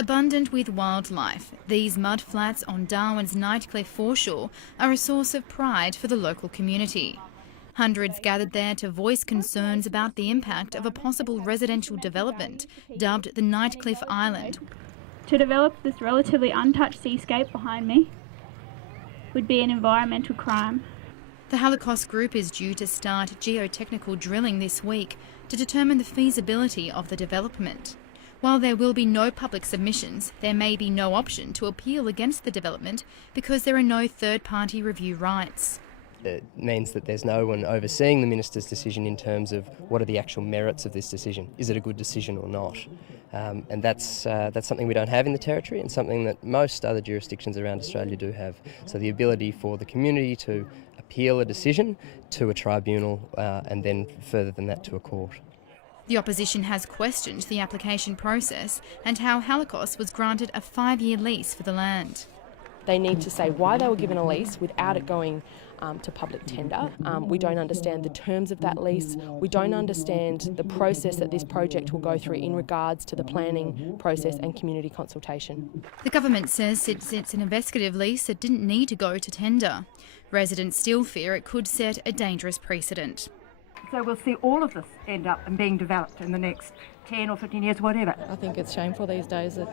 Abundant with wildlife, these mud flats on Darwin's Nightcliff foreshore are a source of pride for the local community. Hundreds gathered there to voice concerns about the impact of a possible residential development dubbed the Nightcliff Island. To develop this relatively untouched seascape behind me would be an environmental crime. The Holocaust Group is due to start geotechnical drilling this week to determine the feasibility of the development. While there will be no public submissions, there may be no option to appeal against the development because there are no third-party review rights. It means that there's no one overseeing the minister's decision in terms of what are the actual merits of this decision. Is it a good decision or not? And that's something we don't have in the Territory and something that most other jurisdictions around Australia do have. So the ability for the community to appeal a decision to a tribunal and then further than that to a court. The opposition has questioned the application process and how Holocaust was granted a 5-year lease for the land. They need to say why they were given a lease without it going to public tender. We don't understand the terms of that lease. We don't understand the process that this project will go through in regards to the planning process and community consultation. The government says since it's an investigative lease, it didn't need to go to tender. Residents still fear it could set a dangerous precedent. So we'll see all of this end up and being developed in the next 10 or 15 years, whatever. I think it's shameful these days that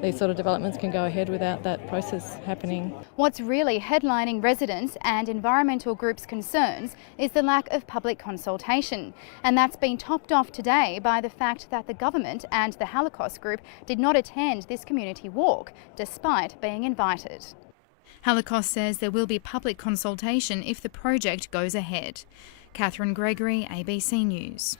these sort of developments can go ahead without that process happening. What's really headlining residents and environmental groups' concerns is the lack of public consultation. And that's been topped off today by the fact that the government and the Holocaust Group did not attend this community walk, despite being invited. Holocaust says there will be public consultation if the project goes ahead. Catherine Gregory, ABC News.